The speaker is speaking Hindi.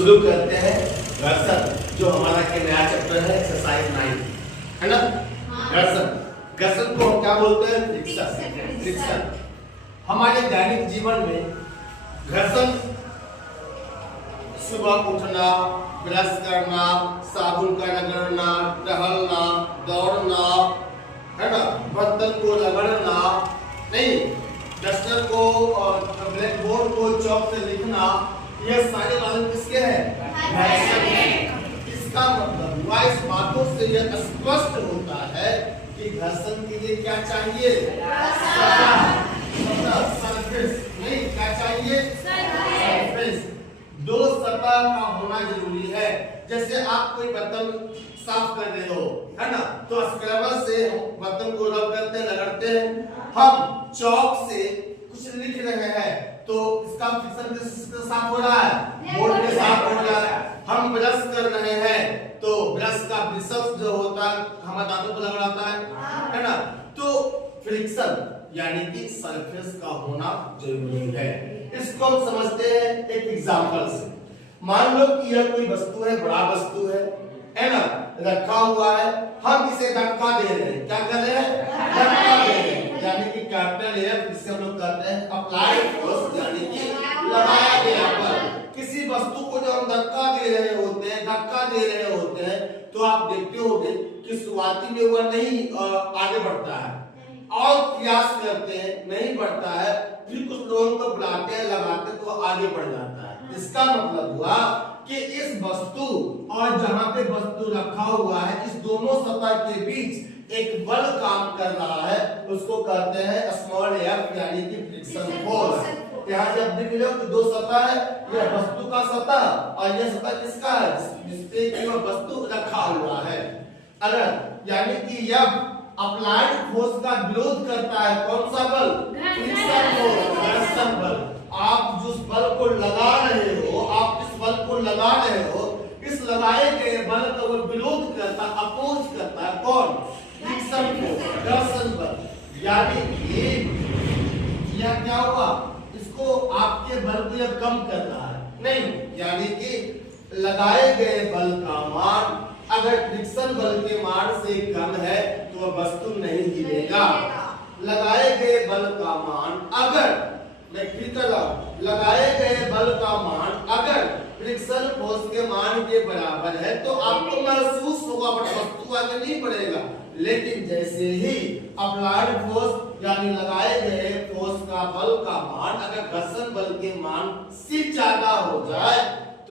शुरू करते हैं घर्षण, जो हमारा के नया चैप्टर है एक्सरसाइज 9, है ना। घर्षण को हम क्या बोलते हैं? फ्रिक्शन। हमारे दैनिक जीवन में घर्षण सुबह उठना, ब्रश करना, साबुन का रगड़ना, टहलना, दौड़ना, है ना, बर्तन को रगड़ना, नहीं, डस्टर को और ब्लैक बोर्ड को चौक से लिखना, ये सारे वाले किसके हैं? घर्षण है। इसका मतलब हुआ, इस बातों से यह स्पष्ट होता है कि घर्षण के लिए क्या चाहिए? सरफेस। नहीं, क्या चाहिए? सरफेस। दो सतह का होना जरूरी है। जैसे आप कोई बर्तन साफ कर रहे हो, है ना, तो स्क्रबर से बर्तन को रब करते हैं, रगड़ते हैं। हम चौक से कुछ लिख रहे हैं तो इसका फ्रिक्शन किसके साथ हो रहा है? बोर्ड के साथ हो रहा है। हम ब्रश कर रहे हैं तो ब्रश का ब्रिसल्स जो होता है हमारे दांतों पर लगाता है ना। तो फ्रिक्शन यानी कि सरफेस का होना जरूरी है। इसको हम समझते हैं एक एग्जांपल से। मान लो कि यह कोई वस्तु है, बड़ा वस्तु है ना, रखा हुआ है। हम इसे धक्का दे रहे हैं। क्या कर रहे हैं? धक्का दे रहे हैं, यानी कि कैपिटल एफ, जिसे हम लोग कहते हैं अप्लाइड फोर्स, यानी कि लगाया गया बल। किसी वस्तु को जब हम धक्का दे रहे होते हैं, तो आप देखते होंगे कि शुरुआती में वह नहीं आगे बढ़ता है, और प्रयास करते हैं, नहीं बढ़ता है, फिर कुछ लोगों को बुलाते हैं, लगाते तो आगे बढ़ जाता है। इसका मतलब हुआ कि इस वस्तु और जहां पे वस्तु रखा हुआ है, इस दोनों सतह के बीच एक बल काम कर रहा है, उसको कहते हैं स्मॉल एफ, यानी कि फ्रिक्शन फोर्स। यहाँ जब देख लो कि दो सतह है, यह वस्तु का सतह और यह सतह किसका है? जिसपे कि वह वस्तु रखा हुआ है। अगर यानी कि यह अप्लाइड फोर्स का विरोध करता है, कौन सा बल? फ्रिक्शन फोर्स, घर्षण बल। आप जिस बल को लगा रहे हो, आप इस बल को लगा रहे हो, इस लगाए गए बल का वो विरोध करता, अपोज करता है कौन? फ्रिक्शन फोर्स, घर्षण बल। यानी कि यह क्या हुआ? इसको आपके बल को यह कम कर रहा है, नहीं, यानी कि लगाए गए बल का मान अगर फ्रिक्शन बल के मान से कम है तो वह वस्तु नहीं हिलेगा। लगाए गए बल का मान अगर, मैं फिर कर रहा हूं, लगाए गए बल का मान अगर फ्रिक्शन फोर्स के मान के बराबर है तो आपको महसूस होगा, बट वस्तु आगे नहीं बढ़ेगा। लेकिन जैसे ही अप्लाइड फोर्स यानी लगाए गए फोर्स का बल का मान अगर घर्षण बल के मान से ज्यादा हो जाए